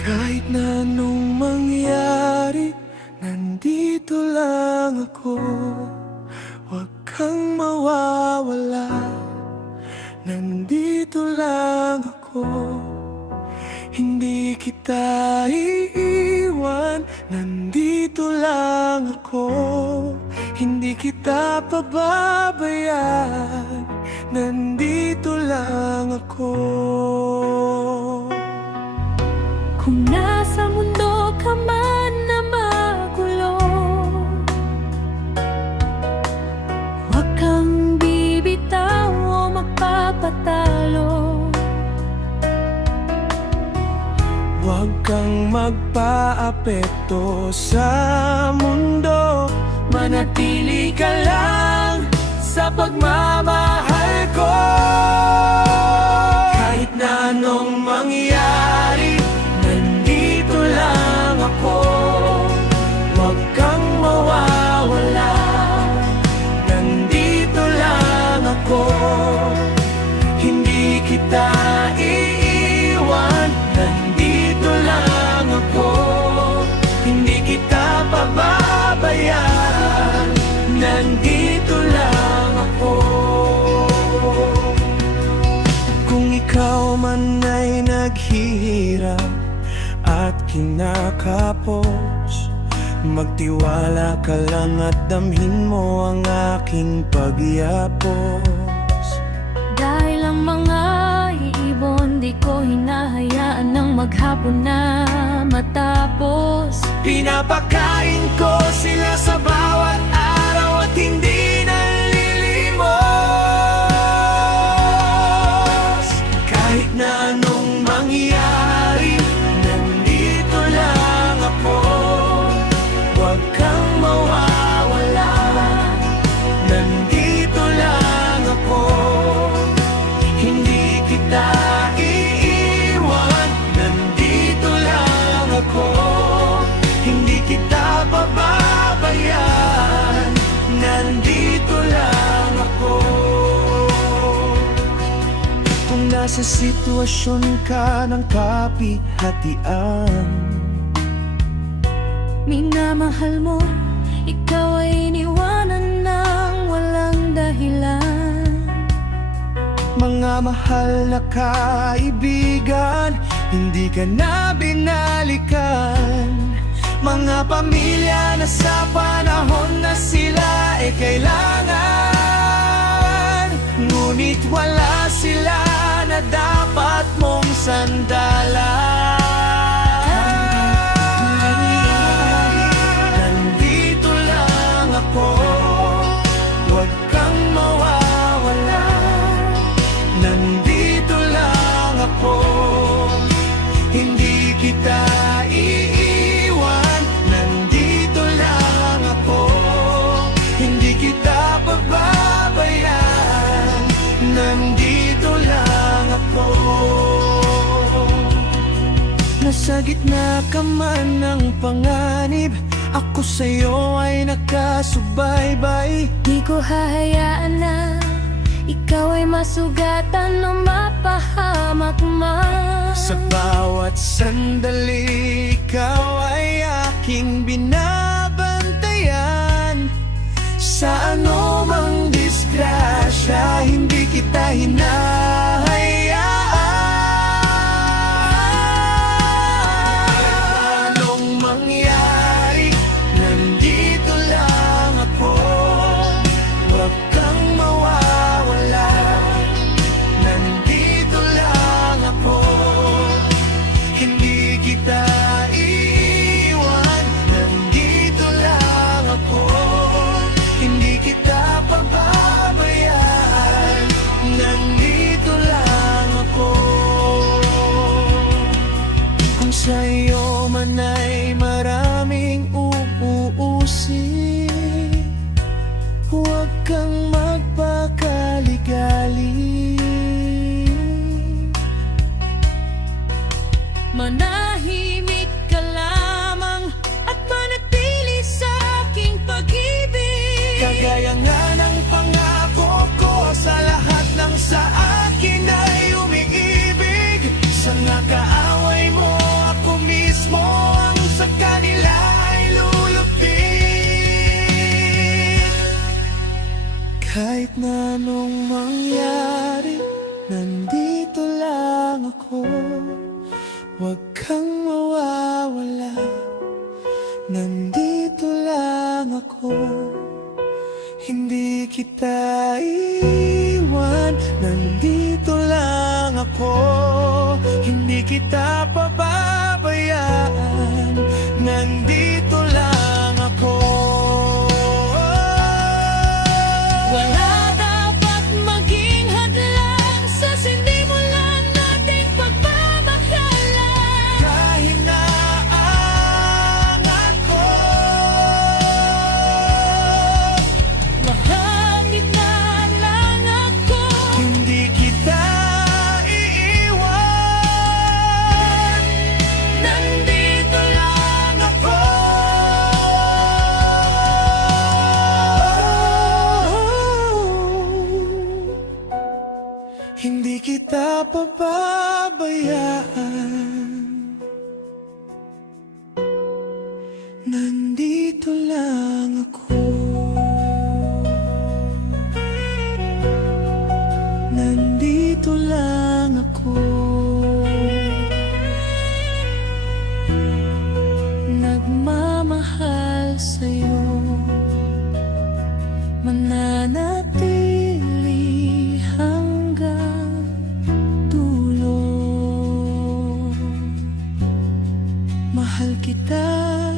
Kahit na anong mangyari, nandito lang ako. Huwag kang mawawala, nandito lang ako. Hindi kita iiwan, nandito lang ako. Hindi kita pababayaan, nandito lang ako. Kung nasa mundo ka man na magulo, huwag kang bibitaw o magpapatalo. Huwag kang magpaapekto sa mundo, manatili ka lang sa pagmamahal ko. Kahit na anong mangyari, nandito lang ako. Huwag kang mawawala, nandito lang ako. Hindi kita iiwan, nandito lang ako. Hindi kita pababayaan, nandito lang ako. Kung ikaw man ay naghihirap at kinakapos, magtiwala ka lang at damhin mo ang aking pagyapos. Dahil ang mga iibon di ko hinahayaan ng maghapon na matapos. Pinapakain ko sila sa bawat araw at hindi nalilimos. Kahit na anong mangyari, nandito lang ako. Huwag kang mawawala, nandito lang ako. Hindi kita iiwan, nandito lang ako. Hindi kita pababayaan, nandito lang ako. Kung nasa sitwasyon ka ng kapihatian, Minamahal mo, ikaw ay iniwanan ng walang dahilan. mga mahal na kaibigan, hindi ka na binalikan. Mga pamilya na sa panahon na sila ay kailangan, ngunit wala sila na dapat mong sandalan. Nandito lang ako, huwag kang mawawala. Nandito lang ako, hindi kita iiwan. Nandito lang ako, hindi kita pababayaan. Nandito lang ako. Nasa gitna ka man ng panganib, ako sa'yo ay nakasubaybay. Di ko hahayaan na ikaw ay masugatan o mapahamak man. Sa bawat sandali, ikaw ay aking binabantayan. Sa anumang disgrasya, hindi kita hinahayaan. Anong mangyari, nandito lang ako. Huwag kang mawawala, nandito lang ako. Hindi kita iiwan, nandito lang ako. Hindi kita pababayaan, nandito lang ako. Kung sa'yo man ay maraming uuusig, huwag kang magpakaligali. Manahimik ka lamang at manatili sa aking pag-ibig. Kagaya nga ng pangako ko, sa lahat ng sa akin ay umiibig. Sa nga kaaway mo ako Kahit na anong mangyari, nandito lang ako. Huwag kang mawawala, nandito lang ako. Hindi kita iiwan, nandito lang ako. Hindi kita pababayaan, nandito lang ako. Wala dapat maging hadlang sa sinimulan nating pagmamahalan. Kahinaan ko, Mahal kita lang ako. hindi kita iiwan, Nandito lang ako. Hindi kita pababayaan, nandito lang ako. Nandito lang ako. nagmamahal sa'yo, mananatili hanggang dulo. Mahal kita.